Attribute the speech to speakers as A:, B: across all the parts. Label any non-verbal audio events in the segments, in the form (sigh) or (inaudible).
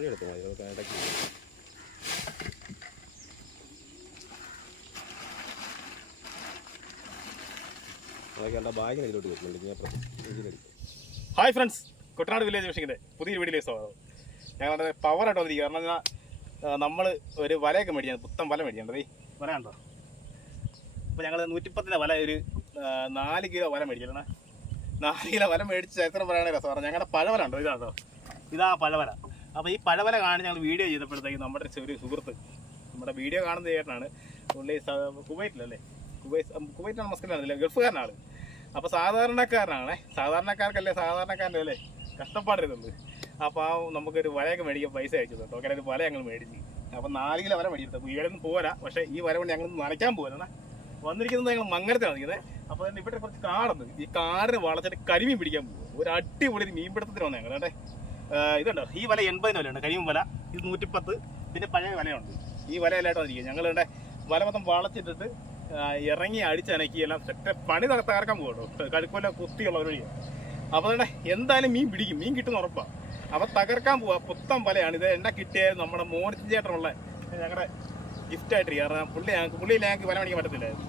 A: തോഴി എടുത്തു മതി നമുക്ക് ഇടയ്ക്ക്
B: ഹായ് ഫ്രണ്ട്സ്. കുട്ടനാട് വില്ലേജ് ഫിഷിങ്ങിന്റെ പുതിയൊരു വീഡിയോയിലേക്ക് സ്വാഗതം. ഞങ്ങൾ പവർ ആയിട്ട് വന്നിരിക്കുക കാരണം എന്നാൽ നമ്മൾ ഒരു വലയൊക്കെ മേടിക്കാൻ പുത്തൻ വല മേടിക്കേണ്ടത്. വല ഉണ്ടോ അപ്പോൾ ഞങ്ങൾ നൂറ്റിപ്പത്തിന്റെ വല ഒരു നാല് കിലോ വല മേടിക്കണം നാല് കിലോ വല മേടിച്ച് ചരിത്രം പറയുകയാണെങ്കിൽ രസമാണ്. ഞങ്ങളുടെ പഴവല ഉണ്ടോ? ഇതാണോ? ഇതാ പഴവല. അപ്പോൾ ഈ പഴവല കാണാൻ ഞങ്ങൾ വീഡിയോ ചെയ്തപ്പോഴത്തേക്ക് നമ്മുടെ ചെറിയ സുഹൃത്ത് നമ്മുടെ വീഡിയോ കാണുന്ന ചേട്ടനാണ്. പുള്ളി കുവൈറ്റിലല്ലേ? കുവൈറ്റ് കുവൈറ്റാണ് മസ്കറ്റാണ് ഗൾഫുകാരനാണ്. അപ്പോൾ സാധാരണക്കാരനാണേ. സാധാരണക്കാർക്കല്ലേ സാധാരണക്കാരന്റെ അല്ലേ? കഷ്ടപ്പാടിരുന്നുണ്ട് അപ്പോൾ ആ നമുക്കൊരു വലയൊക്കെ മേടിക്കാൻ പൈസ അയച്ചു കേട്ടോ അങ്ങനെ ഒരു വല ഞങ്ങൾ മേടിച്ചു. അപ്പോൾ നാല് കിലോ വല മേടിച്ചത് നിന്ന് പോരാ. പക്ഷേ ഈ വല കൊണ്ട് ഞങ്ങൾ നനയ്ക്കാൻ പോരാ വന്നിരിക്കുന്നത് ഞങ്ങൾ മങ്ങലത്തിലാണ് നിൽക്കുന്നത് അപ്പോൾ ഇവിടെ കുറച്ച് കാടുണ്ട്. ഈ കാടിന് വളച്ചിട്ട് കരിമീൻ പിടിക്കാൻ പോകും ഒരു അടിപൊളി ഒരു മീൻപിടുത്തത്തിന് ഞങ്ങൾ ഇതുണ്ടോ? ഈ വല എൺപതിന് വിലയുണ്ട്. കരിയും വല ഇത് നൂറ്റിപ്പത്ത് പിന്നെ പഴയ വലയുണ്ട്. ഈ വലയിലായിട്ട് വന്നിരിക്കുക ഞങ്ങളുടെ വല മൊത്തം വളച്ചിട്ടിട്ട് ഇറങ്ങി അടിച്ചനക്കി എല്ലാം സെറ്റ് പണി തക- തകർക്കാൻ പോകട്ടോ കഴുക്കൊല്ല കുത്തിയുള്ള ഒരു വഴിയാണ് അപ്പോൾ തന്നെ എന്തായാലും മീൻ പിടിക്കും. മീൻ കിട്ടുന്ന ഉറപ്പാണ് അപ്പോൾ തകർക്കാൻ പോവാ. പുത്തം വലയാണ്. ഇത് എന്നെ കിട്ടിയത് നമ്മുടെ മോനിച്ചൻ ചേട്ടനുള്ള ഞങ്ങളുടെ ഗിഫ്റ്റായിട്ട് കാരണം പുള്ളി ഞങ്ങൾക്ക് പുള്ളിയിൽ ഞങ്ങൾക്ക് വല മേടിക്കാൻ പറ്റത്തില്ലായിരുന്നു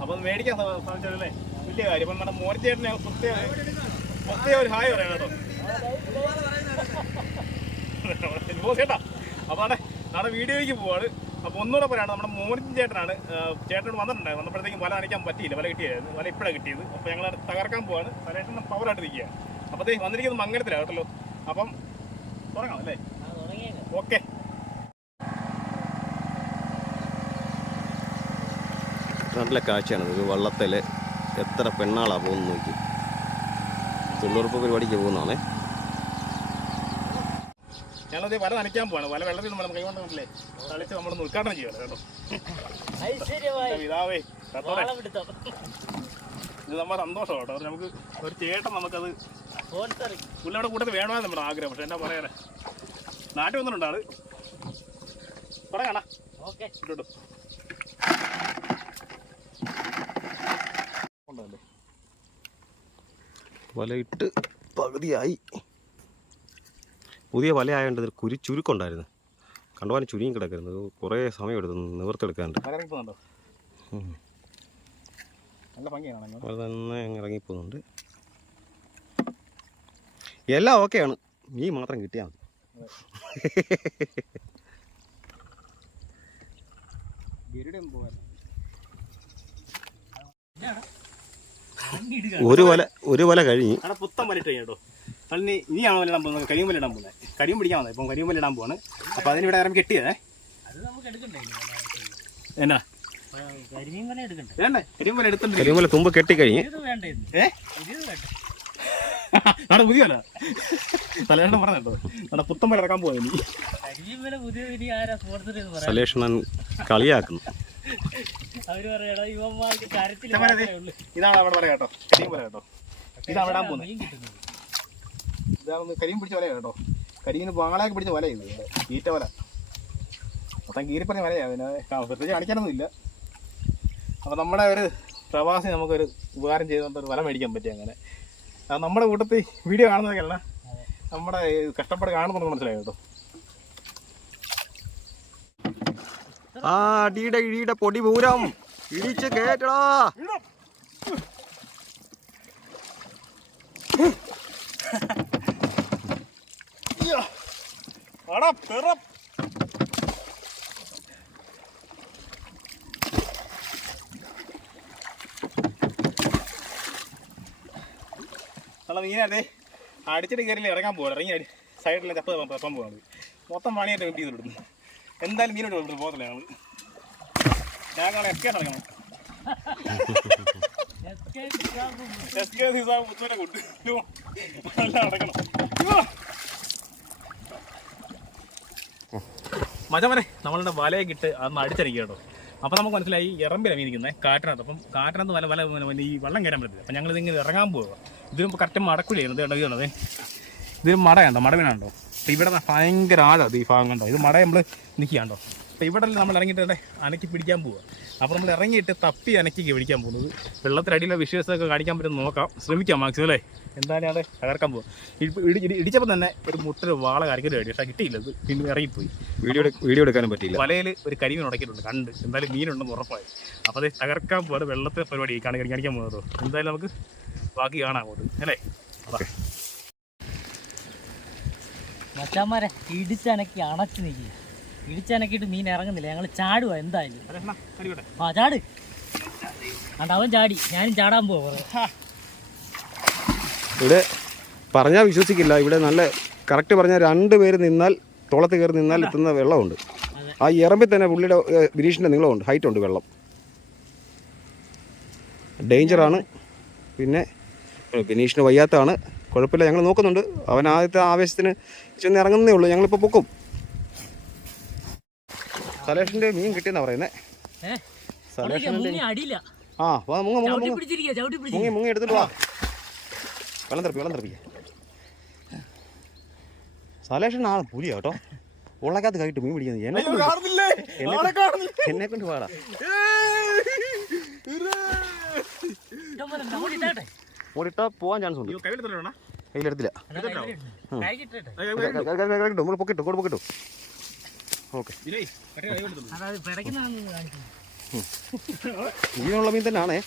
B: അപ്പോൾ അത് മേടിക്കാൻ സാധിച്ചതല്ലേ വലിയ കാര്യം. അപ്പം നമ്മുടെ മോനിച്ചേട്ടൻ ഞങ്ങൾ പ്രത്യേക പ്രത്യേക ഒരു ഹായ് പറയാം കേട്ടോ. ചേട്ടാ അവിടെ നമ്മുടെ വീഡിയോയ്ക്ക് പോവാണ്. അപ്പോൾ ഒന്നുകൂടെ പറയാണ് നമ്മുടെ മോനിൻ ചേട്ടനാണ്. ചേട്ടനോട് വന്നിട്ടുണ്ടായിരുന്നു. വന്നപ്പോഴത്തേക്കും വല അടിക്കാൻ പറ്റിയില്ല. വല കിട്ടിയായിരുന്നു. വല ഇപ്പോഴാണ് കിട്ടിയത്. അപ്പോൾ ഞങ്ങൾ തകർക്കാൻ പോവാണ്. പലേട്ടൻ പവറായിട്ട് നിൽക്കുക അപ്പോൾ അതേ വന്നിരിക്കുന്നത് മംഗലത്തിലാണ് കേട്ടല്ലോ. അപ്പം തുടങ്ങാം അല്ലേ? ഓക്കെ.
A: നല്ല കാഴ്ചയാണ്. ഇത് വള്ളത്തിൽ എത്ര പെണ്ണാളാണ് പോകുന്നത് നോക്കി. തൊണ്ണൂറുപ്പ് പരിപാടിക്ക് പോകുന്നതാണേ.
B: ഞങ്ങളത് വല നനയ്ക്കാൻ പോവാണ്. വല വെള്ളത്തിൽ നമ്മൾ കൈകൊണ്ട് കണ്ടില്ലേ തളിച്ച് നമ്മൾ ഉദ്ഘാടനം ചെയ്യുമല്ലോ കേട്ടോ.
C: ഐശ്വര്യമായി.
B: ഇതാവേ. ഇത് നമ്മുടെ സന്തോഷം കേട്ടോ. നമുക്ക് ഒരു ചേട്ടൻ നമുക്കത്. പുള്ളിയുടെ കൂട്ടത്തിൽ വേണമെന്ന് നമ്മുടെ ആഗ്രഹം. പക്ഷെ എന്നാ പറയാനേ? നാട്ടിൽ വന്നിട്ടുണ്ട് ആൾ.
C: ഓക്കേ.
B: ഇട്ടോട്ടു. ഉണ്ടല്ലേ
A: വലയിട്ട് പകുതിയായി. പുതിയ വല ആയതുകൊണ്ട് ഇതിൽ കുരി ചുരുക്കുണ്ടായിരുന്നു. കണ്ടുപോലെ ചുരുങ്ങി കിടക്കരുത് ഇത് കുറേ സമയം എടുത്തു
B: നിങ്ങൾ
A: അത് നന്നായി അങ്ങ് ഇറങ്ങിപ്പോകുന്നുണ്ട്. എല്ലാം ഓക്കെയാണ്. മീൻ മാത്രം കിട്ടിയാൽ മതി. ഒരു വല ഒരു വല കഴിഞ്ഞ്
B: പുത്തം വലിട്ട് കേട്ടോ. അതിന് ഇനിയാണോ ഇടാൻ പോകുന്നത്? കരിയും വല്ലിടാൻ പോകുന്നത്. കരിയും പിടിക്കാൻ വന്നത്. ഇപ്പം കരിയും വല്ലിടാൻ പോവാണ്. അപ്പോൾ അതിന് ഇവിടെ ഇറങ്ങി കെട്ടിയതേ? എന്നാ?
A: കരിമല തുമ്പ് കെട്ടിക്കഴിഞ്ഞ്.
B: പറഞ്ഞ പുത്തൻ വല ഇറക്കാൻ
C: ആരാ
A: സലേഷണൻ കളിയാക്കുന്നു.
B: ഇതാണ് അവിടെ പറയാട്ടോ കേട്ടോ. ഇതാണ് പോകുന്നത്. ഇതാണ് കരിയും പിടിച്ച വലയാണ് കേട്ടോ. കരിയിന് വാളയൊക്കെ പിടിച്ച വല ഇത്. ഈറ്റ വല. മൊത്തം കീറിപ്പറഞ്ഞ വലയാണ് പിന്നെ വെറുതെ കാണിക്കാനൊന്നും ഇല്ല അപ്പോൾ നമ്മുടെ ഒരു പ്രവാസി നമുക്കൊരു ഉപകാരം ചെയ്തുകൊണ്ട് ഒരു വല മേടിക്കാൻ പറ്റി അങ്ങനെ. അത് നമ്മുടെ കൂട്ടത്തിൽ വീഡിയോ കാണുന്നതൊക്കെയല്ല നമ്മുടെ കഷ്ടപ്പാട് കാണുന്നുണ്ട് മനസ്സിലായി കേട്ടോ?
A: ആ അടിയുടെ ഇടിയുടെ പൊടി പൂരം. ഇടിച്ച് കേട്ടടാ
B: അടാ പിറ നമ്മളെ മീനതെ അടിച്ചിട്ട് കയറിയില്ല ഇറങ്ങാൻ പോകണം ഇറങ്ങി അടി സൈഡിലെ ചപ്പ തപ്പം പോകണം മൊത്തം പണിയായിട്ട് വെട്ടി ചെയ്തിടുന്നു എന്തായാലും മീനോട്ട് വിട്ടു പോകത്തില്ല ഞങ്ങൾ കാണാൻ എസ്കേട്ട് ഇറങ്ങണം.
C: എസ് കെ
B: സിസാബ് ഹിസാബ് മുത്തുവരെ കൊണ്ട് എല്ലാം അടക്കണം മജമനെ നമ്മളുടെ വലയൊക്കെ ഇട്ട് അന്ന് അടിച്ചടിക്കുക അപ്പൊ അപ്പോൾ നമുക്ക് മനസ്സിലായി ഇറമ്പിലാണ് മീനിക്കുന്നത് കാറ്റിനകത്ത്. അപ്പം കാറ്റിനകത്ത് വല വല ഈ വെള്ളം കയറാൻ പറ്റില്ല അപ്പം ഞങ്ങൾ ഇതിങ്ങനെ ഇറങ്ങാൻ പോവുക ഇതിനും കറക്റ്റ് മടക്കുഴിയായിരുന്നു ഇത് കണ്ടോ ഇതുണ്ടോ ഇതൊരു മട കണ്ടോ മടവിനാണ്ടോ അപ്പൊ ഇവിടെ ഭയങ്കര ആഴം ഈ ഭാഗം കണ്ടോ? ഇത് മട നമ്മൾ നിൽക്കുകയാണ്ടോ അപ്പോൾ ഇവിടെ നമ്മൾ ഇറങ്ങിയിട്ട് അനക്കി പിടിക്കാൻ പോവുക അപ്പോൾ നമ്മൾ ഇറങ്ങിയിട്ട് തപ്പി അനക്കി പിടിക്കാൻ പോകുന്നത്. വെള്ളത്തിനടിയിലെ വിശ്വാസമൊക്കെ കാണിക്കാൻ പറ്റും നോക്കാം. ശ്രമിക്കാം മാക്സിമം അല്ലേ? എന്തായാലും അവിടെ? തകർക്കാൻ പോകും ഇടിച്ചപ്പോൾ തന്നെ ഒരു മുട്ടൊരു വാള കരയ്ക്കൊരു വേണ്ടി പക്ഷേ കിട്ടിയില്ല ഇത്. പിന്നെ ഇറങ്ങിപ്പോയി.
A: വീഡിയോ വീഡിയോ എടുക്കാനും പറ്റിയില്ല.
B: വലയിൽ ഒരു കരിമീൻ ഉടക്കിയിട്ടുണ്ട്. കണ്ട്. എന്തായാലും മീനുണ്ടെന്ന് ഉറപ്പായി. അപ്പോൾ അത് തകർക്കാൻ പോകാതെ വെള്ളത്തെ പരിപാടി കാണി കാണിക്കാൻ പോകുന്നതോ. എന്തായാലും നമുക്ക് ബാക്കി കാണാൻ പോകുന്നത് അല്ലേ? മച്ചാമാരെ
C: മച്ചാന്മാരെ ഇടിച്ചനക്കി അണച്ച് നിൽക്കുക ഇടിച്ചനക്കിയിട്ട് മീൻ ഇറങ്ങുന്നില്ല. ഞങ്ങൾ ചാടുക എന്തായാലും.
B: അതെ.
C: ആ ചാട്. അവൻ ചാടി. ഞാനും ചാടാൻ പോവാ.
A: ഇവിടെ പറഞ്ഞാൽ വിശ്വസിക്കില്ല. ഇവിടെ നല്ല കറക്റ്റ് പറഞ്ഞാൽ രണ്ട് പേര് നിന്നാൽ തോളത്ത് കയറി നിന്നാൽ എത്തുന്ന വെള്ളമുണ്ട്. ആ ഇറമ്പിൽ തന്നെ പുള്ളിയുടെ ഗിരീഷിന്റെ നീളമുണ്ട്. ഹൈറ്റ് ഉണ്ട് വെള്ളം. ഡേഞ്ചറാണ് പിന്നെ ഏഹ്, ബിനീഷിന് വയ്യാത്തതാണ്. കുഴപ്പമില്ല. ഞങ്ങൾ നോക്കുന്നുണ്ട്. അവൻ ആദ്യത്തെ ആവേശത്തിന് ചെന്ന് ഇറങ്ങുന്നേ ഉള്ളൂ. ഞങ്ങളിപ്പോൾ പൊക്കും. സലേഷിന്റെ മീൻ കിട്ടിയെന്നാണ് പറയുന്നത്
C: സലേഷിന്റെ
A: ആ വാ മുങ്ങ മുങ്ങ മുങ്ങ. മുങ്ങി എടുത്തിട്ട് വാ. വെള്ളം തെറപ്പി വെള്ളം തെറപ്പിക്ക സലേഷൻ ആ പുലിയാ കേട്ടോ. ഉള്ളക്കകത്ത് കൈയിട്ട് മീൻ പിടിക്കുന്നത് എന്നെ കൊണ്ട് എന്നെ
B: കാണുന്നില്ല.
A: എന്നെ കൊണ്ട് പാടാ. ഓടിട്ടാ പോവാൻ ചാൻസ് ഉണ്ട്. കയ്യിലെടുത്തില്ല. പൊക്കിട്ടു കൂടെ പൊക്കിട്ടു. ഓക്കെ. ജീവനുള്ള മീൻ തന്നെയാണേ.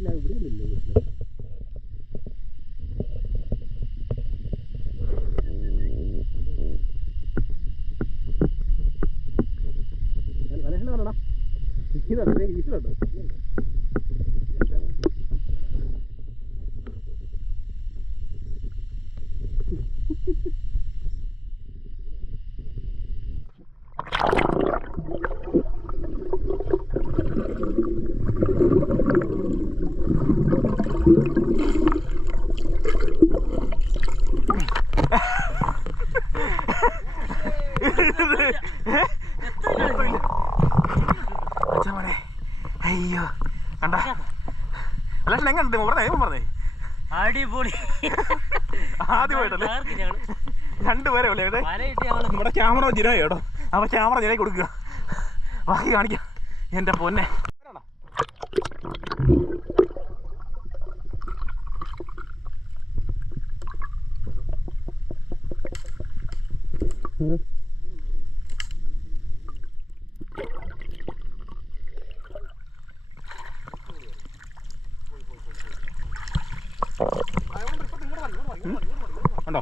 C: ഇത് കൈവരെ എടുത്തോണ്ട് ഞങ്ങൾ. (laughs)
B: രണ്ടുപേരെ ഉള്ളേ ഇവിടെ. നമ്മുടെ ക്യാമറ ജിരായി കേട്ടോ. അപ്പൊ ക്യാമറ ജിരായി കൊടുക്കുക. ബാക്കി കാണിക്കാം. എന്റെ പൊന്നെ ഉണ്ടോ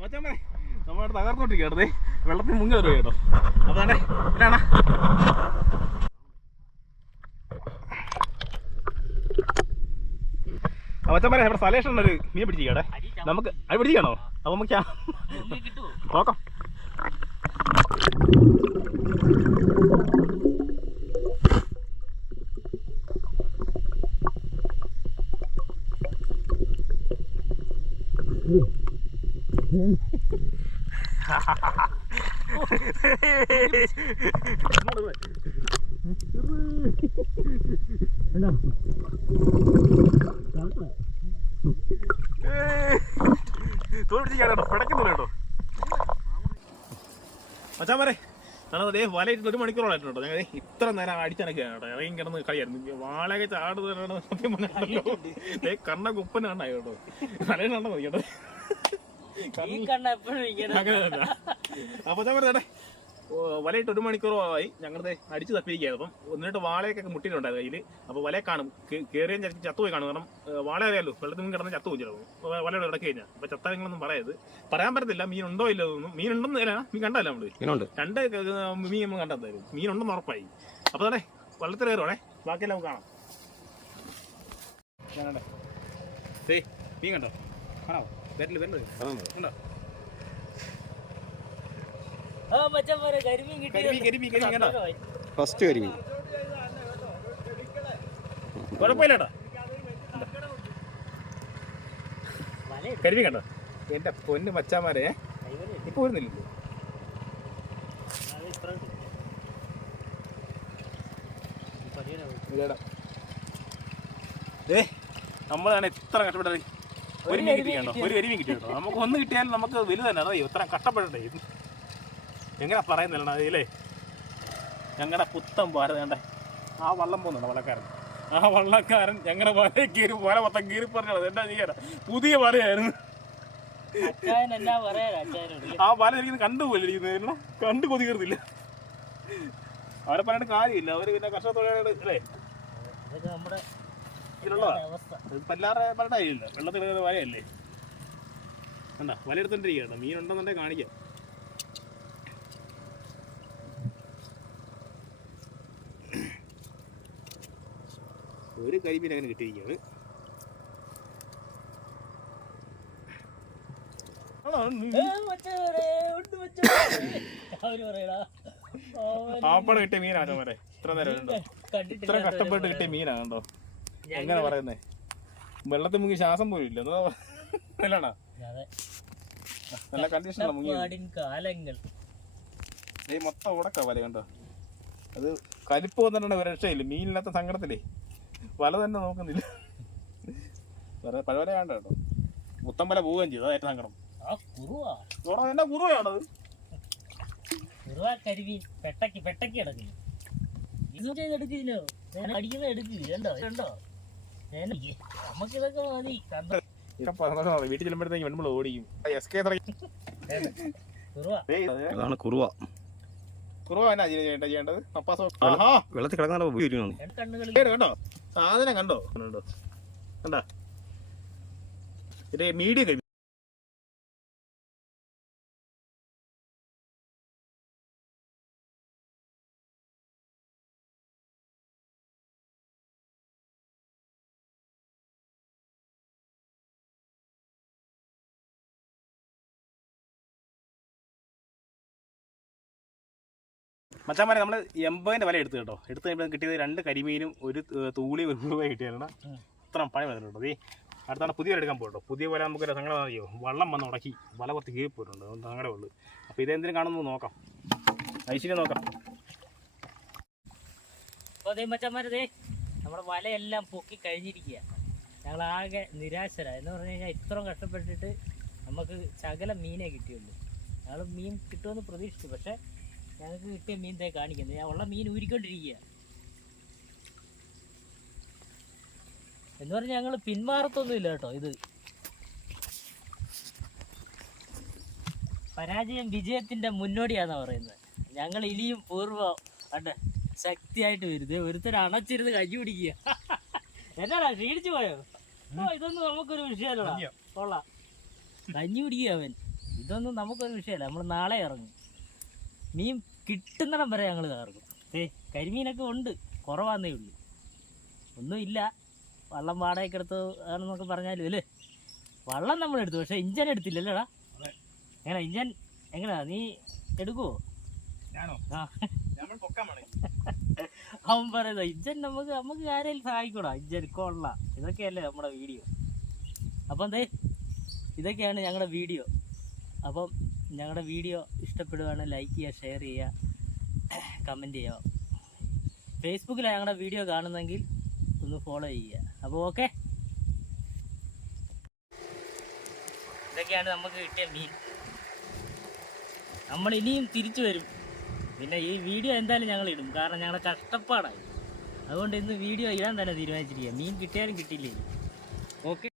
B: മച്ചാൻ പറയ്, നമ്മളിവിടെ കയറുന്നേ. വെള്ളത്തിൽ മുങ്ങി വരുക കേട്ടോ? അപ്പൊ തന്നെ ഇതാണ്. പറയാം ഇവിടെ സലേഷൻ ഒരു മീൻ പിടിച്ചിരിക്കട്ടെ നമുക്ക് അത് പിടിക്കണോ അപ്പൊ നമുക്ക് നോക്കാം. പിടക്കുന്നില്ല കേട്ടോ. മച്ചാൻ പറേ കാരണം അതേ വലയിട്ട് ഒരു മണിക്കൂറോളായിട്ട് കേട്ടോ ഞങ്ങൾ ഇത്ര നേരം അടിച്ചനക്കുകയാണ് കേട്ടോ. ഇറങ്ങി കിടന്ന് കളിയായിരുന്നു. വാളയൊക്കെ ചാടുന്ന സത്യം പറഞ്ഞാലോ ദേ കണ്ണ കുപ്പന കണ്ണായി കേട്ടോ. മതി കേട്ടോ.
C: ഈ കണ്ണ എപ്പോഴും ഇങ്ങനെ
B: അങ്ങനെ തന്നെ. അപ്പൊ ഞാൻ പറഞ്ഞേ വലയിട്ട് ഒരു മണിക്കൂറായി ഞങ്ങളുടെ അടിച്ചു തപ്പിയിരിക്കുകയായിരുന്നു. അപ്പം എന്നിട്ട് വാളയൊക്കെ മുട്ടിയിട്ടുണ്ടായിരുന്നു കയ്യിൽ അപ്പൊ വലയെ കാണും. കയറിയും ചത്തുപോയി കാണും. കാരണം വാള അറിയാലോ വെള്ളത്തിൽ നിന്ന് കിടന്ന് ചത്തുപോയി ചിലപ്പോൾ അപ്പൊ വലയുടെ ഇടയ്ക്ക് കഴിഞ്ഞാൽ അപ്പൊ ചത്ത നിങ്ങളൊന്നും പറയരുത്. പറയാൻ പറ്റത്തില്ല മീൻ ഉണ്ടോ ഇല്ലോ ഒന്നും മീൻ ഉണ്ടെന്ന് അല്ല മീൻ കണ്ടല്ല
A: നമ്മൾ?
B: രണ്ട് മീൻ നമ്മൾ കണ്ടെത്തായിരുന്നു മീൻ ഉണ്ടെന്ന് ഉറപ്പായി. അപ്പൊ തന്നെ വെള്ളത്തിൽ കയറുവാണേ. ബാക്കിയെല്ലാം നമുക്ക് കാണാം. ദേ മീൻ കണ്ടോ? കാണാമോ
A: ഫസ്റ്റ് കരിമീൻ
B: കുഴപ്പമില്ലട്ടോ
C: വല
B: കരിമീൻ കണ്ടോ? എന്റെ പൊന്ന് മച്ചാമാരെ ഇപ്പൊ വരുന്നില്ലല്ലോ. നമ്മളാണ് ഇത്ര കഷ്ടപ്പെട്ടത്. ഒരു മീൻ കിട്ടിയാണോ? ഒരു കരിമീൻ കിട്ടിയോ നമുക്ക് ഒന്ന് കിട്ടിയാലും നമുക്ക് വലുതന്നെ അറിയോ ഇത്ര കഷ്ടപ്പെടണ്ടേ? എങ്ങനെ പറയുന്നില്ല അതിലേ ഞങ്ങളുടെ പുത്തൻ പാര ആ വള്ളം പോകുന്നുണ്ട് വള്ളക്കാരൻ? ആ വള്ളക്കാരൻ ഞങ്ങളുടെ വല കീറി വല മൊത്തം കീറി പറഞ്ഞത് എന്താ ചെയ്യാനാ പുതിയ വലയായിരുന്നു. ആ വല എനിക്ക് കണ്ടുപോലിരിക്കുന്നു കണ്ടു കൊതികീർന്നില്ല അവരെ പറഞ്ഞിട്ട് കാര്യമില്ല. അവർ പിന്നെ കർഷക തൊഴിലാളികൾ അല്ലേ
C: നമ്മുടെ
B: പല്ലാറെ പറഞ്ഞിട്ട് കാര്യമില്ല വെള്ളത്തിൽ വല എടുത്തോണ്ടിരിക്കുകയാണ് മീൻ ഉണ്ടെന്നുണ്ടെങ്കിൽ കാണിക്കാം. ഒരു കരിമീൻ അങ്ങനെ കിട്ടിയിരിക്കുകയാണ്. കിട്ടിയ മീനാണോ ഇത്ര നേരം ഉണ്ടോ ഇത്ര കഷ്ടപ്പെട്ട് കിട്ടിയ മീനാ കണ്ടോ? എങ്ങനെ പറയുന്നേ? വെള്ളത്തിൽ മുങ്ങി ശ്വാസം പോലും ഇല്ല. അല്ലാണോ നല്ല കണ്ടീഷനാണ് മുങ്ങി
C: കാലങ്ങൾ.
B: ഈ മൊത്തം ഉടക്ക വല കണ്ടോ? അത് കലിപ്പ് വന്നിട്ടുണ്ട് ഒരു രക്ഷയില്ല. മീനില്ലാത്ത സങ്കടത്തിലേ. വല തന്നെ നോക്കുന്നില്ല. വേറെ പഴവല വേണ്ട കേട്ടോ. മുത്തം വല പോവുകയും ചെയ്തു. അതായിട്ട് സങ്കടം. എന്നാ കുറുവയാണത്?
C: കുറുവാ കരിമീൻ പെട്ടക്ക് പെട്ടക്ക് കിടക്കുന്നു അടിക്കുന്ന എടുക്കില്ല കണ്ടോ കണ്ടോ നമുക്കിതൊക്കെ മതി.
B: വീട്ടിൽ ചെല്ലുമ്പോഴത്തേക്ക് നമ്മൾ ഓടിക്കും
A: അതാണ് കുറുവ.
B: കുറവ. എന്നാ ചെയ്യേണ്ടത്? ചെയ്യേണ്ടത്
A: വെള്ളത്തിൽ
B: കണ്ടോ? സാധനം കണ്ടോ? കണ്ടോ? കണ്ടാ? ഇത് മീഡിയ മച്ചാമാരെ നമ്മൾ എൺപതിന്റെ വില എടുത്തു കേട്ടോ. എടുത്ത് കഴിയുമ്പോൾ കിട്ടിയത് രണ്ട് കരിമീനും ഒരു തൂളി ഒരു രൂപ
C: കിട്ടിയായിരുന്നു.
B: ഇത്ര പഴം വന്നിട്ടുണ്ട് ഈ അടുത്താണ് പുതിയ വില എടുക്കാൻ പോട്ടോ പുതിയ വില നമുക്ക് സങ്കടം അറിയോ വള്ളം വന്ന് ഉടക്കി വല കുറച്ച് കീറി പോയിട്ടുണ്ട്. അതുകൊണ്ട് സങ്കടമേ ഉള്ളൂ. അപ്പോൾ ഇതെന്തിനും കാണുന്നു നോക്കാം. ഐശ്വര്യം നോക്കാം.
C: അപ്പോൾ അതേ മച്ചന്മാരതേ നമ്മുടെ വലയെല്ലാം പൊക്കി കഴിഞ്ഞിരിക്കുക ഞങ്ങൾ ആകെ നിരാശര. എന്ന് പറഞ്ഞു കഴിഞ്ഞാൽ ഇത്രയും കഷ്ടപ്പെട്ടിട്ട് നമുക്ക് ശകലം മീനേ കിട്ടിയുള്ളൂ. ഞങ്ങൾ മീൻ കിട്ടുമെന്ന് പ്രതീക്ഷിച്ചു. പക്ഷേ ഞങ്ങൾക്ക് കിട്ടിയ മീൻ തേ കാണിക്കുന്നത് ഞാൻ ഉള്ള മീൻ ഊരിക്കൊണ്ടിരിക്കുക. എന്ന് പറഞ്ഞാൽ ഞങ്ങൾ പിന്മാറത്തൊന്നുമില്ല കേട്ടോ ഇത്. പരാജയം വിജയത്തിന്റെ മുന്നോടിയാന്നാ പറയുന്നത്. ഞങ്ങൾ ഇനിയും പൂർവ അണ്ട് ശക്തിയായിട്ട് വരുത് ഒരുത്തരം അണച്ചിരുന്ന് കൈ പിടിക്കുക. (laughs) എന്നാടാ ക്ഷീണിച്ചു പോയോ? ഓ ഇതൊന്നും നമുക്കൊരു വിഷയമല്ല കൊള്ളാം. കഞ്ഞി പിടിക്കുക അവൻ. ഇതൊന്നും നമുക്കൊരു വിഷയമല്ല. നമ്മൾ നാളെ ഇറങ്ങും. മീൻ കിട്ടുന്നിടം വരെ ഞങ്ങൾ ഇറങ്ങും ഏ കരിമീനൊക്കെ ഉണ്ട്. കുറവാന്നേ ഉള്ളൂ. ഒന്നുമില്ല. വള്ളം വാടകയ്ക്ക് എടുത്ത് ആണെന്നൊക്കെ പറഞ്ഞാലും അല്ലേ? വള്ളം നമ്മൾ എടുത്തു പക്ഷെ ഇഞ്ചൻ എടുത്തില്ലല്ലേടാ? എങ്ങനെ ഇഞ്ചൻ എങ്ങനെയാ? നീ എടുക്കുവോ? (laughs) അവൻ പറയുന്നത് ഇഞ്ചൻ നമുക്ക് നമുക്ക് കാര്യം സഹായിക്കൂടാ? ഇഞ്ചൻ കൊള്ള. ഇതൊക്കെയല്ലേ നമ്മുടെ വീഡിയോ. അപ്പം എന്തേ ഇതൊക്കെയാണ് ഞങ്ങളുടെ വീഡിയോ. അപ്പം ഞങ്ങളുടെ വീഡിയോ ഇഷ്ടപ്പെടുകയാണെങ്കിൽ ലൈക്ക് ചെയ്യുക ഷെയർ ചെയ്യുക കമന്റ് ചെയ്യുക. ഫേസ്ബുക്കിലാണ് ഞങ്ങളുടെ വീഡിയോ കാണുന്നെങ്കിൽ ഒന്ന് ഫോളോ ചെയ്യുക. അപ്പോൾ ഓക്കെ ഇതൊക്കെയാണ് നമുക്ക് കിട്ടിയ മീൻ നമ്മൾ ഇനിയും തിരിച്ചു വരും. പിന്നെ ഈ വീഡിയോ എന്തായാലും ഞങ്ങൾ ഇടും. കാരണം ഞങ്ങളുടെ കഷ്ടപ്പാടായി. അതുകൊണ്ട് ഇന്ന് വീഡിയോ ഇടാൻ തന്നെ തീരുമാനിച്ചിരിക്കുക മീൻ കിട്ടിയാലും കിട്ടിയില്ലേ? ഓക്കെ